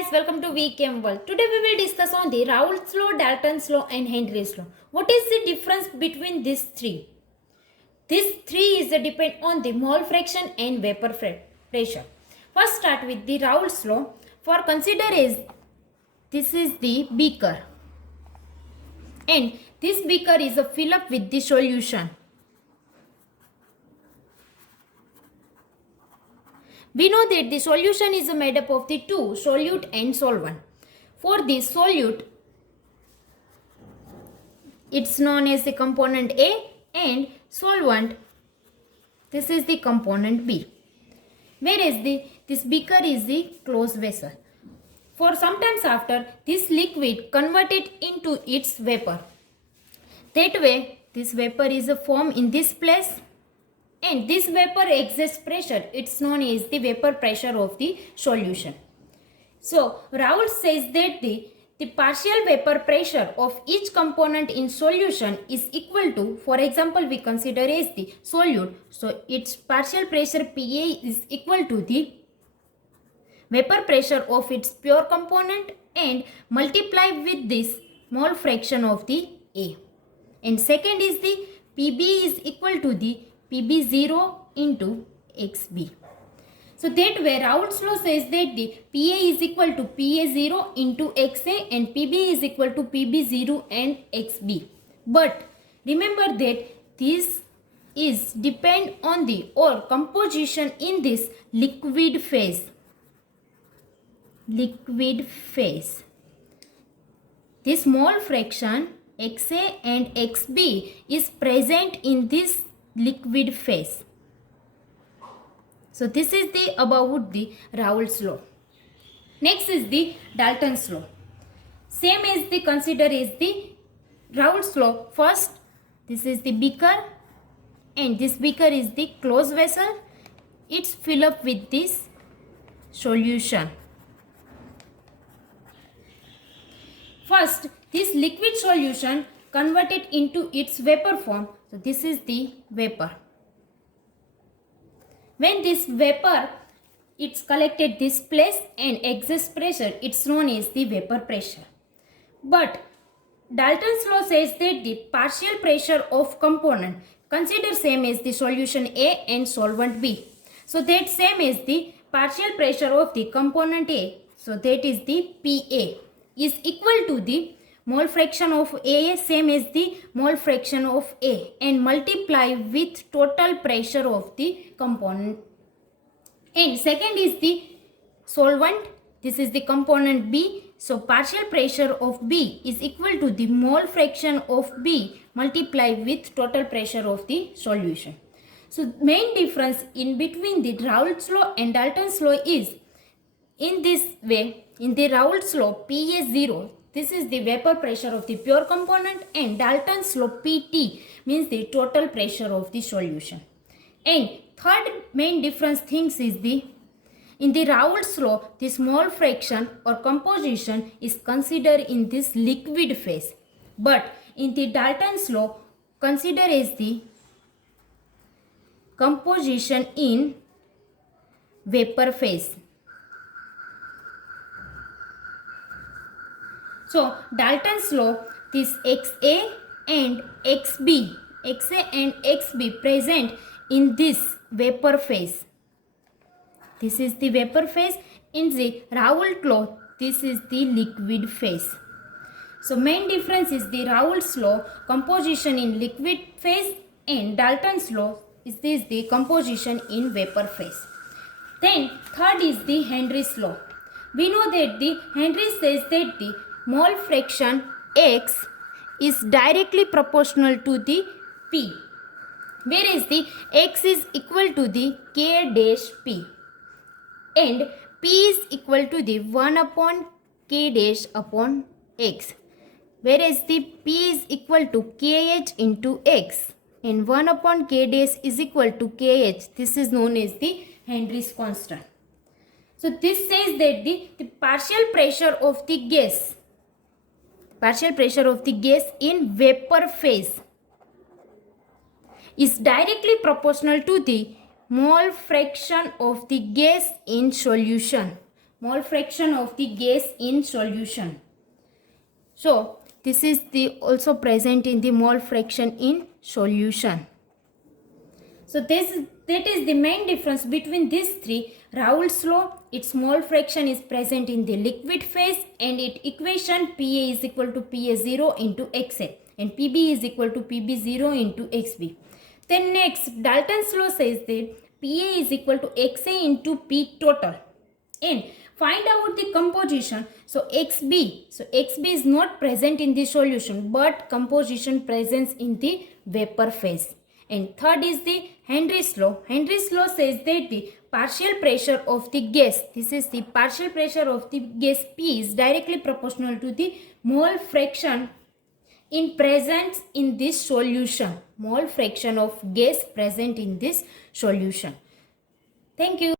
guys, welcome to VChem World. Today we will discuss on the Raoult's law, Dalton's law and Henry's law. What is the difference between these three? These three is depend on the mole fraction and vapor pressure. First start with the Raoult's law. For consider this is the beaker and this beaker is fill up with the solution. We know that the solution is made up of the two, solute and solvent. For the solute, it's known as the component A, and solvent, this is the component B. Whereas this beaker is the closed vessel. For sometimes after, this liquid converted into its vapor. That way, this vapor is formed in this place. And this vapor exerts pressure. It's known as the vapor pressure of the solution. So, Raoult says that the partial vapor pressure of each component in solution is equal to, for example, we consider as the solute. So, its partial pressure Pa is equal to the vapor pressure of its pure component and multiply with this mole fraction of the A. And second is the Pb is equal to the Pb0 into Xb. So that way Raoult's law says that the Pa is equal to Pa0 into Xa and Pb is equal to Pb0 and Xb. But remember that this is depend on the or composition in this liquid phase. Liquid phase. This mole fraction Xa and Xb is present in this liquid phase. So this is the about the Raoult's law. Next is the Dalton's law. Same as the consider is the Raoult's law. First, this is the beaker and this beaker is the closed vessel. It's fill up with this solution. First, this liquid solution converted into its vapor form. So this is the vapor. When this vapor it's collected this place and exerts pressure, it's known as the vapor pressure. But Dalton's law says that the partial pressure of component consider same as the solution A and solvent B. So that same as the partial pressure of the component A. So that is the Pa is equal to the mole fraction of A same as the mole fraction of A and multiply with total pressure of the component. And second is the solvent. This is the component B. So partial pressure of B is equal to the mole fraction of B multiply with total pressure of the solution. So main difference in between the Raoult's law and Dalton's law is in this way. In the Raoult's law, Pa0, this is the vapor pressure of the pure component, and Dalton's law Pt means the total pressure of the solution. And third main difference things is in the Raoult's law, this mole fraction or composition is considered in this liquid phase. But in the Dalton's law, consider as the composition in vapor phase. So Dalton's law, this Xa and Xb, Xa and Xb present in this vapor phase. This is the vapor phase. In the Raoult law, this is the liquid phase. So main difference is the Raoult's law, composition in liquid phase, and Dalton's law is this the composition in vapor phase. Then third is the Henry's law. We know that the Henry says that the mole fraction X is directly proportional to the P, whereas the X is equal to the K dash P and P is equal to the 1 upon K dash upon X, whereas the P is equal to KH into X and 1 upon K dash is equal to KH. This is known as the Henry's constant. So this says that the partial pressure of the gas in vapor phase is directly proportional to the mole fraction of the gas in solution. mole fraction of the gas in solution. So this is the also present in the mole fraction in solution. So that is the main difference between these three. Raoult's law, its mole fraction is present in the liquid phase, and its equation Pa is equal to Pa0 into Xa, and Pb is equal to Pb0 into Xb. Then next, Dalton's law says that Pa is equal to Xa into P total, and find out the composition. So Xb is not present in the solution, but composition presence in the vapor phase. And third is the Henry's law. Henry's law says that the partial pressure of the gas, this is the partial pressure of the gas P, is directly proportional to the mole fraction in presence in this solution. Mole fraction of gas present in this solution. Thank you.